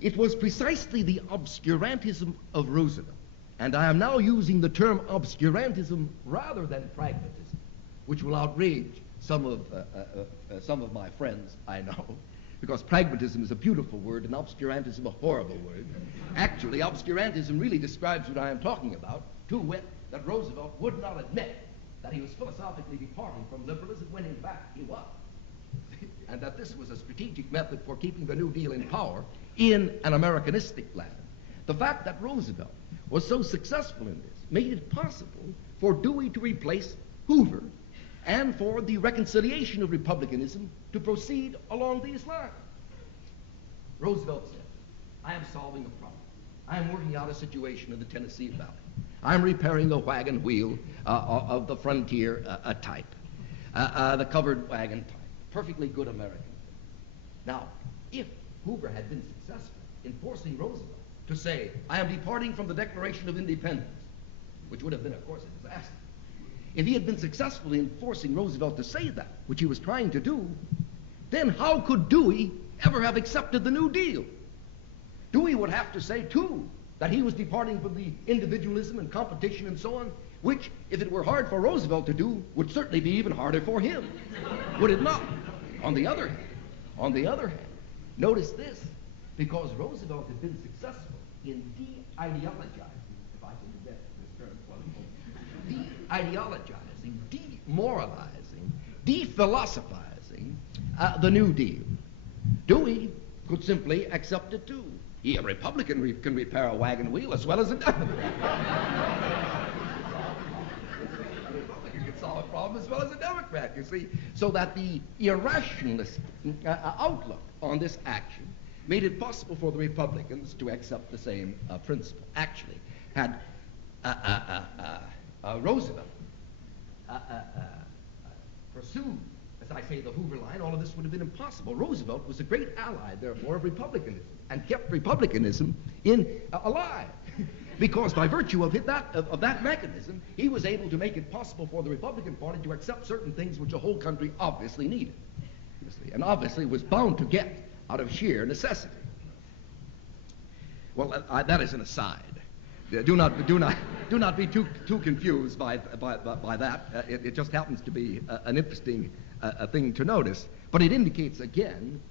It was precisely the obscurantism of Roosevelt, and I am now using the term obscurantism rather than pragmatism, which will outrage some of my friends, I know, because pragmatism is a beautiful word and obscurantism a horrible word. Actually, obscurantism really describes what I am talking about, to wit, that Roosevelt would not admit that he was philosophically departing from liberalism when in fact he was, and that this was a strategic method for keeping the New Deal in power in an Americanistic land. The fact that Roosevelt was so successful in this made it possible for Dewey to replace Hoover and for the reconciliation of republicanism to proceed along these lines. Roosevelt said, I am solving a problem. I am working out a situation in the Tennessee Valley. I am repairing a wagon wheel of the frontier type, the covered wagon type. Perfectly good American thing. Now, if Hoover had been successful in forcing Roosevelt to say, I am departing from the Declaration of Independence, which would have been, of course, a disaster. If he had been successful in forcing Roosevelt to say that, which he was trying to do, then how could Dewey ever have accepted the New Deal? Dewey would have to say, too, that he was departing from the individualism and competition and so on, which, if it were hard for Roosevelt to do, would certainly be even harder for him. Would it not? On the other hand, notice this, because Roosevelt had been successful in de-ideologizing, if I can get this term de-ideologizing, demoralizing, de-philosophizing the New Deal. Dewey could simply accept it too. He, a Republican, can repair a wagon wheel as well as a Democrat. A Republican can solve a problem as well as a Democrat, you see. So that the irrationalist outlook on this action made it possible for the Republicans to accept the same principle. Actually, had Roosevelt pursued, as I say, the Hoover line, all of this would have been impossible. Roosevelt was a great ally, therefore, of republicanism, and kept republicanism alive. Because by virtue of that mechanism, he was able to make it possible for the Republican Party to accept certain things which the whole country obviously needed, you see, and obviously was bound to get out of sheer necessity. Well, that is an aside. Do not be too confused by that. It just happens to be an interesting thing to notice. But it indicates again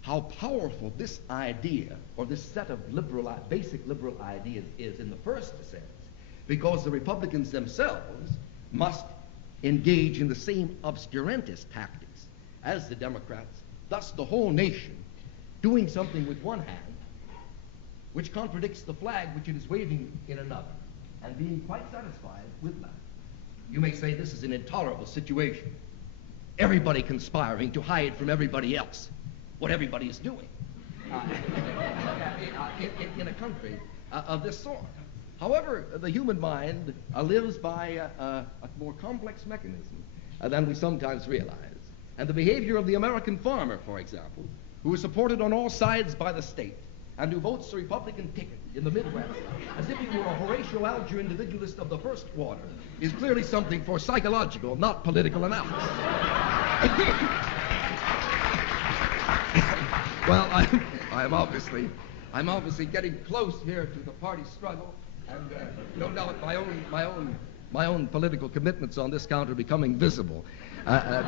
how powerful this idea, or this set of basic liberal ideas, is in the first sense, because the Republicans themselves must engage in the same obscurantist tactics as the Democrats. Thus, the whole nation doing something with one hand which contradicts the flag which it is waving in another, and being quite satisfied with that. You may say this is an intolerable situation. Everybody conspiring to hide from everybody else what everybody is doing in a country of this sort. However, the human mind lives by a more complex mechanism than we sometimes realize. And the behavior of the American farmer, for example, who is supported on all sides by the state and who votes the Republican ticket in the Midwest as if he were a Horatio Alger individualist of the first water, is clearly something for psychological, not political analysis. Well, I'm obviously getting close here to the party struggle, and no doubt my own political commitments on this count are becoming visible.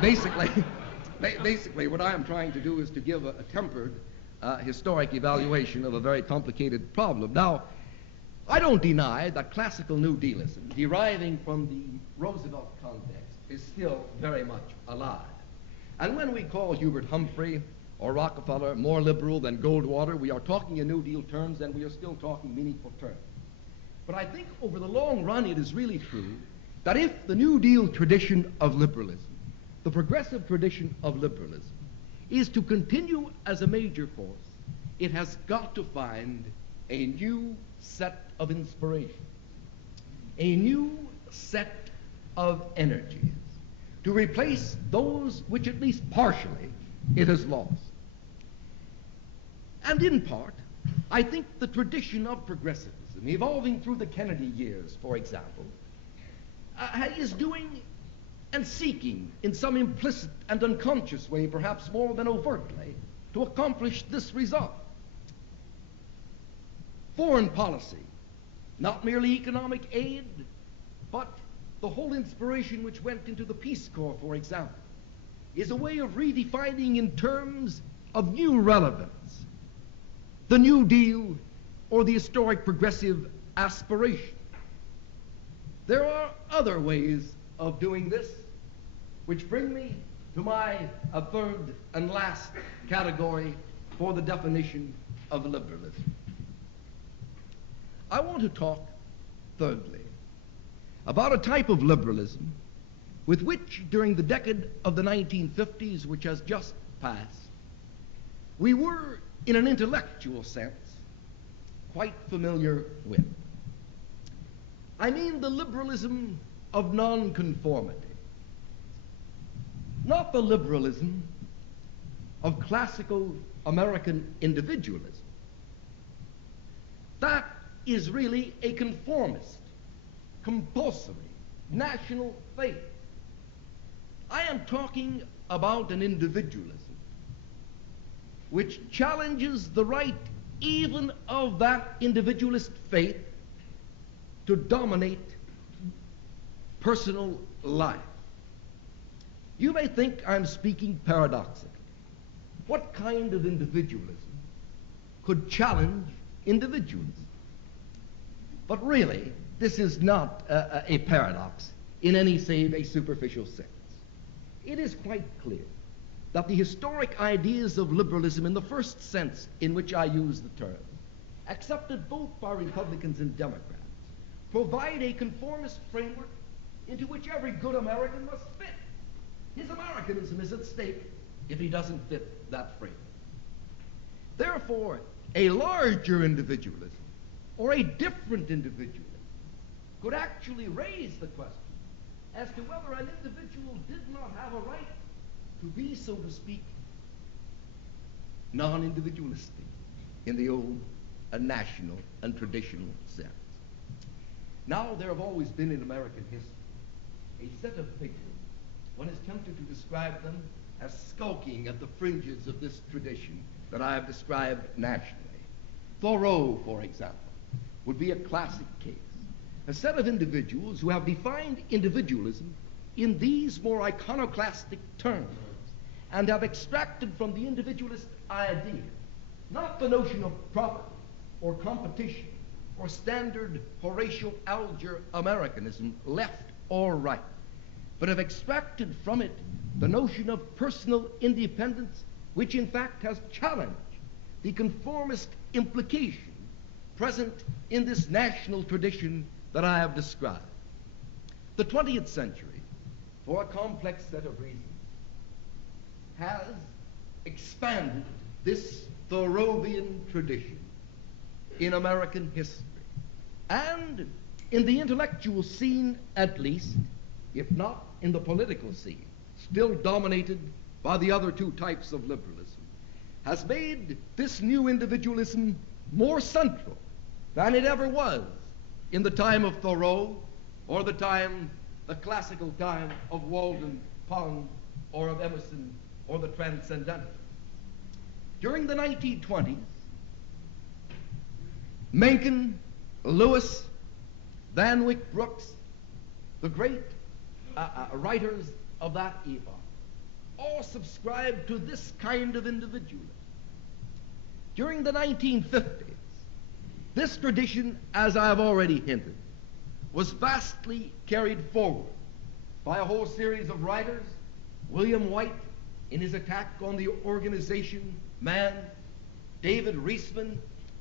Basically, what I am trying to do is to give a tempered historic evaluation of a very complicated problem. Now, I don't deny that classical New Dealism, deriving from the Roosevelt context, is still very much alive. And when we call Hubert Humphrey or Rockefeller more liberal than Goldwater, we are talking in New Deal terms, and we are still talking meaningful terms. But I think over the long run it is really true that if the New Deal tradition of liberalism, the progressive tradition of liberalism, is to continue as a major force, it has got to find a new set of inspiration, a new set of energies to replace those which at least partially it has lost. And in part, I think the tradition of progressivism, evolving through the Kennedy years, for example, is doing and seeking in some implicit and unconscious way, perhaps more than overtly, to accomplish this result. Foreign policy, not merely economic aid, but the whole inspiration which went into the Peace Corps, for example, is a way of redefining in terms of new relevance the New Deal or the historic progressive aspiration. There are other ways of doing this, which bring me to my third and last category for the definition of liberalism. I want to talk, thirdly, about a type of liberalism with which, during the decade of the 1950s, which has just passed, we were, in an intellectual sense, quite familiar with. I mean the liberalism of nonconformity, not the liberalism of classical American individualism. That is really a conformist, compulsory, national faith. I am talking about an individualism which challenges the right even of that individualist faith to dominate personal life. You may think I'm speaking paradoxically. What kind of individualism could challenge individualism? But really, this is not a paradox in any save a superficial sense. It is quite clear that the historic ideas of liberalism, in the first sense in which I use the term, accepted both by Republicans and Democrats, provide a conformist framework into which every good American must fit. His Americanism is at stake if he doesn't fit that framework. Therefore, a larger individualism or a different individualism could actually raise the question as to whether an individual did not have a right to be, so to speak, non-individualistic in the old national and traditional sense. Now, there have always been in American history a set of figures, one is tempted to describe them as skulking at the fringes of this tradition that I have described nationally. Thoreau, for example, would be a classic case. A set of individuals who have defined individualism in these more iconoclastic terms and have extracted from the individualist idea not the notion of property or competition or standard Horatio Alger Americanism, left or right, but have extracted from it the notion of personal independence, which in fact has challenged the conformist implication present in this national tradition that I have described. The 20th century, for a complex set of reasons, has expanded this Thoreauvian tradition in American history. And in the intellectual scene, at least, if not in the political scene, still dominated by the other two types of liberalism, has made this new individualism more central than it ever was in the time of Thoreau or the classical time of Walden Pond or of Emerson or the Transcendentalists. During the 1920s, Mencken, Lewis, Van Wyck Brooks, the great writers of that epoch, all subscribed to this kind of individualism. During the 1950s, this tradition, as I have already hinted, was vastly carried forward by a whole series of writers. William White, in his attack on the organization man, David Reisman,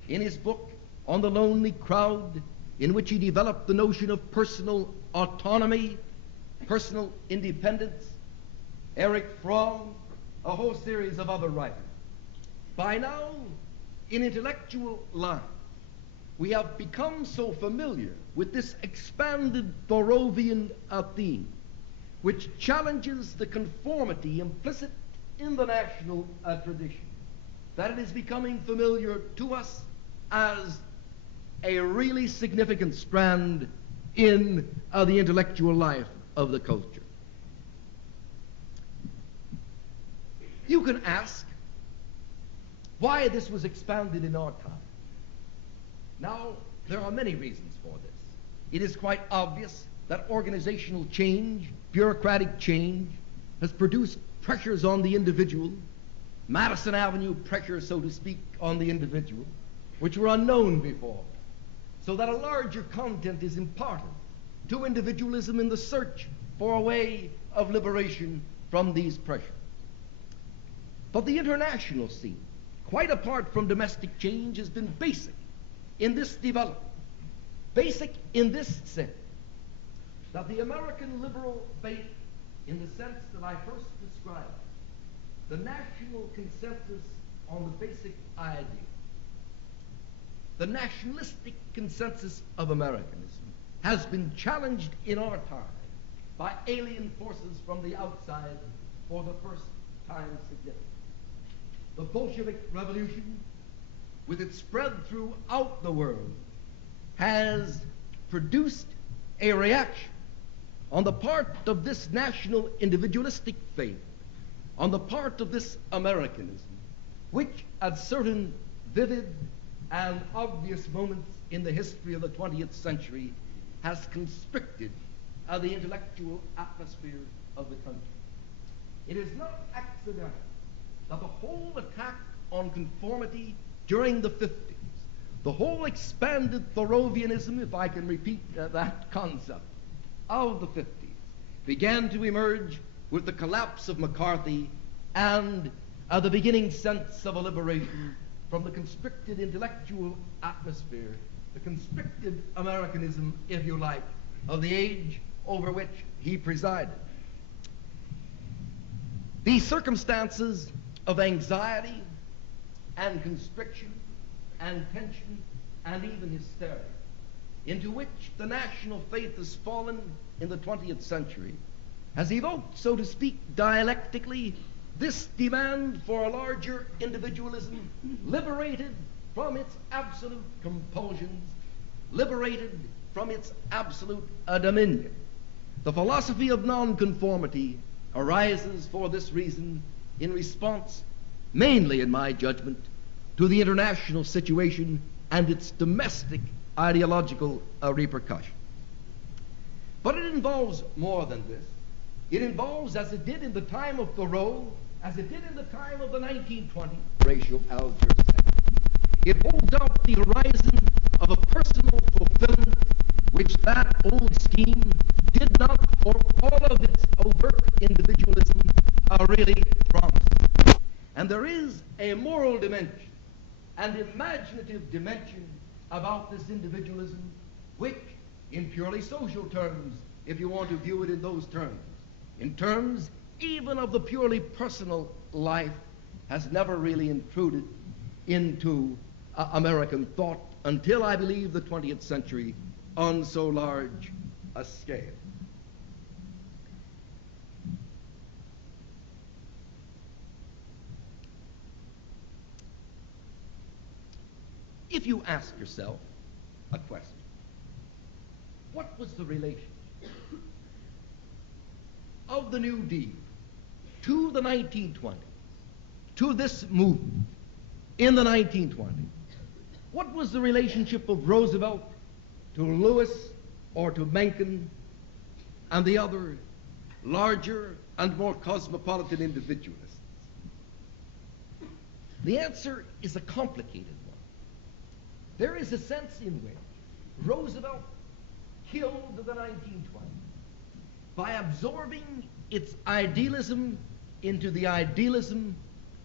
in his book On the Lonely Crowd, in which he developed the notion of personal autonomy, personal independence, Erich Fromm, a whole series of other writers. By now, in intellectual life, we have become so familiar with this expanded Thoreauvian theme, which challenges the conformity implicit in the national tradition, that it is becoming familiar to us as a really significant strand in the intellectual life of the culture. You can ask why this was expanded in our time. Now, there are many reasons for this. It is quite obvious that organizational change, bureaucratic change, has produced pressures on the individual, Madison Avenue pressures, so to speak, on the individual, which were unknown before, so that a larger content is imparted to individualism in the search for a way of liberation from these pressures. But the international scene, quite apart from domestic change, has been basic in this development. Basic in this sense, that the American liberal faith, in the sense that I first described, the national consensus on the basic idea, the nationalistic consensus of Americanism, has been challenged in our time by alien forces from the outside for the first time significantly. The Bolshevik Revolution, with its spread throughout the world, has produced a reaction on the part of this national individualistic faith, on the part of this Americanism, which at certain vivid and obvious moments in the history of the 20th century has constricted the intellectual atmosphere of the country. It is not accidental that the whole attack on conformity during the 50s, the whole expanded Thoreauvianism, if I can repeat that concept, of the 50s, began to emerge with the collapse of McCarthy and the beginning sense of a liberation from the constricted intellectual atmosphere, the constricted Americanism, if you like, of the age over which he presided. These circumstances of anxiety and constriction and tension and even hysteria, into which the national faith has fallen in the 20th century, has evoked, so to speak, dialectically, this demand for a larger individualism, liberated from its absolute compulsions, liberated from its absolute dominion. The philosophy of nonconformity arises for this reason in response, mainly in my judgment, to the international situation and its domestic ideological repercussion. But it involves more than this. It involves, as it did in the time of Thoreau, as it did in the time of the 1920s, Horatio Alger's second. It holds out the horizon of a personal fulfillment which that old scheme did not, for all of its overt individualism, really promise. And there is a moral dimension, an imaginative dimension about this individualism, which, in purely social terms, if you want to view it in those terms, in terms even of the purely personal life, has never really intruded into American thought until, I believe, the 20th century on so large a scale. if you ask yourself a question, what was the relation of the New Deal to the 1920s, to this movement in the 1920s? What was the relationship of Roosevelt to Lewis or to Mencken and the other larger and more cosmopolitan individualists? The answer is a complicated one. There is a sense in which Roosevelt killed the 1920s by absorbing its idealism into the idealism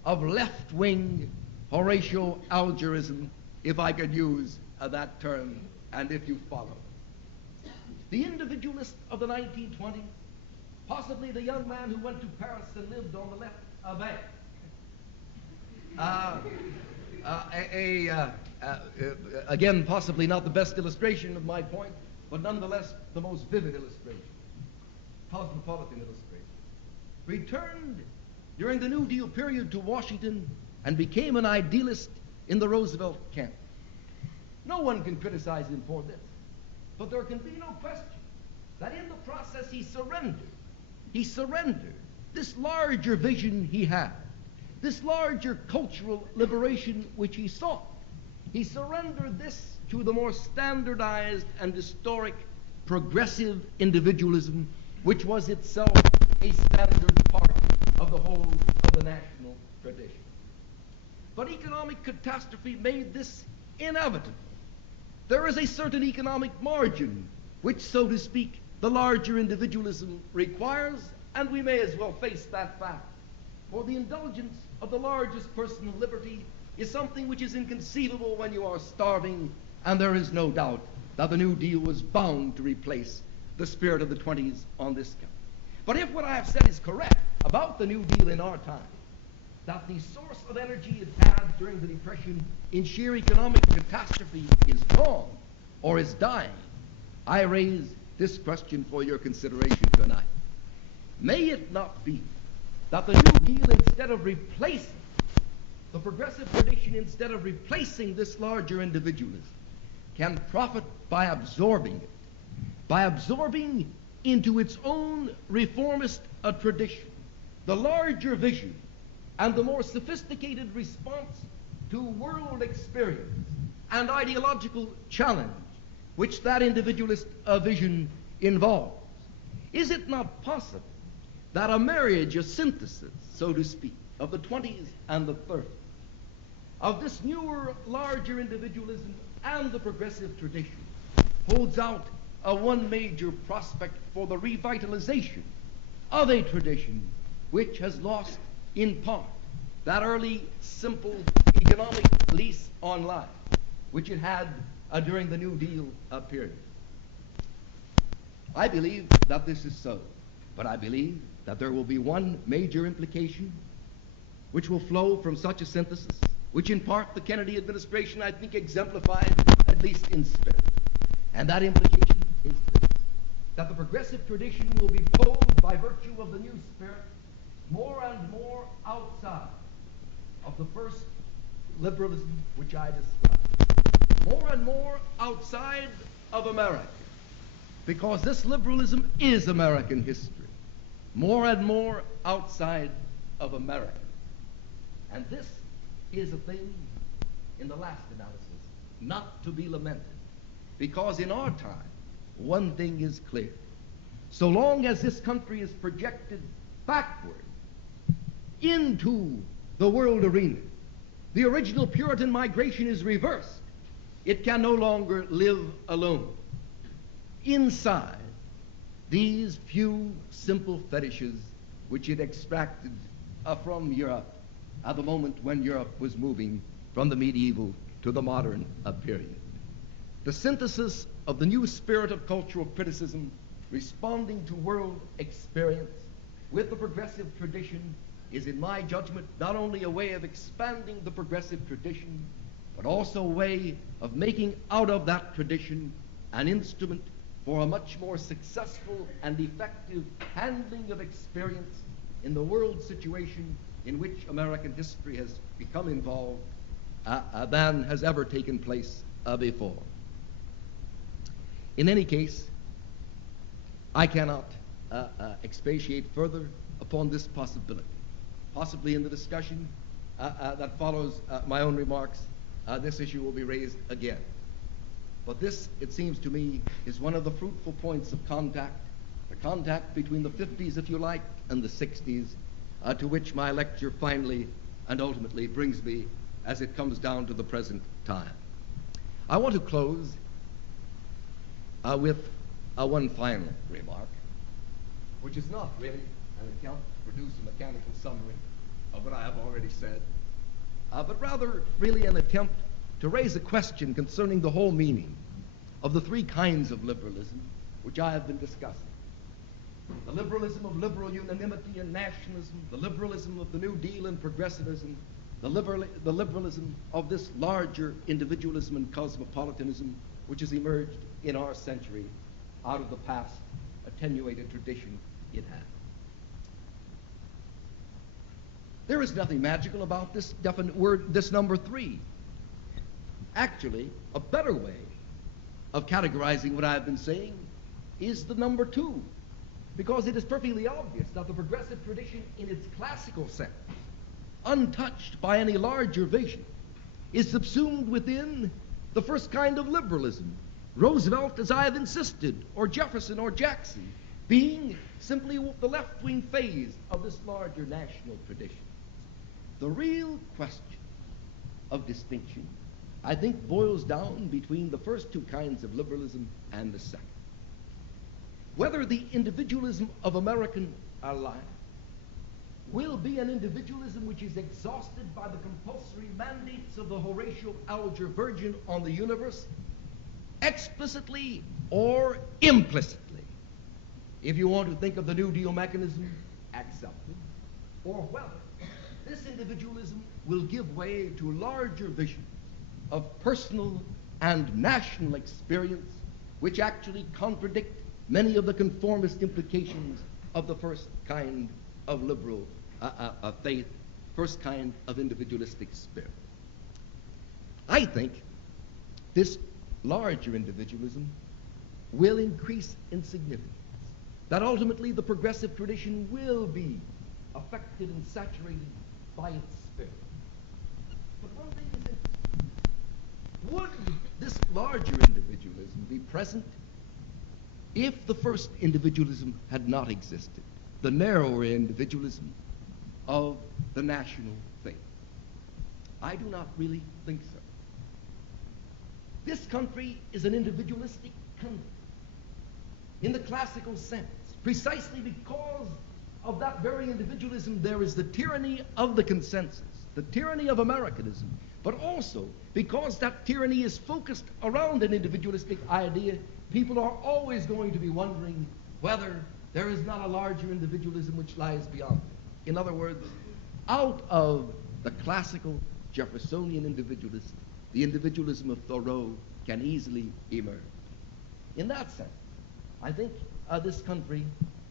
of left-wing Horatio Algerism, if I could use that term, and if you follow. The individualist of the 1920s, possibly the young man who went to Paris and lived on the left bank, again, possibly not the best illustration of my point, but nonetheless the most vivid illustration, cosmopolitan illustration, returned during the New Deal period to Washington and became an idealist in the Roosevelt camp. No one can criticize him for this, but there can be no question that in the process he surrendered this larger vision he had, this larger cultural liberation which he sought. He surrendered this to the more standardized and historic progressive individualism, which was itself a standard part of the whole of the national tradition. But economic catastrophe made this inevitable. There is a certain economic margin which, so to speak, the larger individualism requires, and we may as well face that fact. For the indulgence of the largest personal liberty is something which is inconceivable when you are starving, and there is no doubt that the New Deal was bound to replace the spirit of the 20s on this count. But if what I have said is correct about the New Deal in our time, that the source of energy it had during the Depression in sheer economic catastrophe is gone or is dying, I raise this question for your consideration tonight. May it not be that the New Deal, instead of replacing the progressive tradition, instead of replacing this larger individualism, can profit by absorbing it, by absorbing into its own reformist tradition the larger vision and the more sophisticated response to world experience and ideological challenge which that individualist vision involves. Is it not possible that a marriage, a synthesis, so to speak, of the 20s and the 30s, of this newer, larger individualism and the progressive tradition, holds out one major prospect for the revitalization of a tradition which has lost, in part, that early, simple economic lease on life which it had during the New Deal period? I believe that this is so, but I believe that there will be one major implication which will flow from such a synthesis, which in part the Kennedy administration, I think, exemplified, at least in spirit. And that implication is this, that the progressive tradition will be pulled by virtue of the new spirit more and more outside of the first liberalism which I described, more and more outside of America, because this liberalism is American history, more and more outside of America. And this is a thing, in the last analysis, not to be lamented, because in our time, one thing is clear. So long as this country is projected backward into the world arena, the original Puritan migration is reversed. It can no longer live alone inside these few simple fetishes which it extracted from Europe at the moment when Europe was moving from the medieval to the modern period. The synthesis of the new spirit of cultural criticism responding to world experience with the progressive tradition is, in my judgment, not only a way of expanding the progressive tradition, but also a way of making out of that tradition an instrument for a much more successful and effective handling of experience in the world situation in which American history has become involved than has ever taken place before. In any case, I cannot expatiate further upon this possibility. Possibly in the discussion that follows my own remarks, this issue will be raised again. But this, it seems to me, is one of the fruitful points of contact, the contact between the 50s, if you like, and the 60s, to which my lecture finally and ultimately brings me as it comes down to the present time. I want to close with one final remark, which is not really an attempt to produce a mechanical summary of what I have already said, but rather really an attempt to raise a question concerning the whole meaning of the three kinds of liberalism which I have been discussing. The liberalism of liberal unanimity and nationalism, the liberalism of the New Deal and progressivism, the liberalism of this larger individualism and cosmopolitanism which has emerged in our century out of the past attenuated tradition it had. There is nothing magical about this definite word, this number 3. Actually, a better way of categorizing what I've been saying is the number 2, because it is perfectly obvious that the progressive tradition in its classical sense, untouched by any larger vision, is subsumed within the first kind of liberalism. Roosevelt, as I have insisted, or Jefferson or Jackson, being simply the left-wing phase of this larger national tradition. The real question of distinction, I think, boils down between the first two kinds of liberalism and the second. Whether the individualism of American life will be an individualism which is exhausted by the compulsory mandates of the Horatio Alger Virgin on the universe, explicitly or implicitly, if you want to think of the New Deal mechanism, accepted, or whether this individualism will give way to larger visions of personal and national experience which actually contradict many of the conformist implications of the first kind of liberal faith, first kind of individualistic spirit. I think this larger individualism will increase in significance, that ultimately the progressive tradition will be affected and saturated by its spirit. But one thing is interesting. Would this larger individualism be present if the first individualism had not existed, the narrower individualism of the national faith? I do not really think so. This country is an individualistic country in the classical sense. Precisely because of that very individualism, there is the tyranny of the consensus, the tyranny of Americanism, but also because that tyranny is focused around an individualistic idea, people are always going to be wondering whether there is not a larger individualism which lies beyond it. In other words, out of the classical Jeffersonian individualist, the individualism of Thoreau can easily emerge. In that sense, I think this country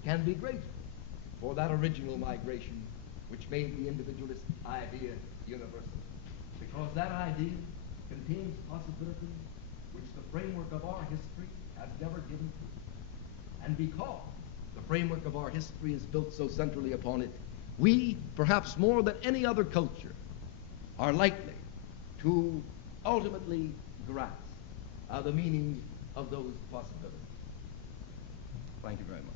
can be grateful for that original migration which made the individualist idea universal, because that idea contains possibilities which the framework of our history has never given to it. And because the framework of our history is built so centrally upon it, we, perhaps more than any other culture, are likely to ultimately grasp the meaning of those possibilities. Thank you very much.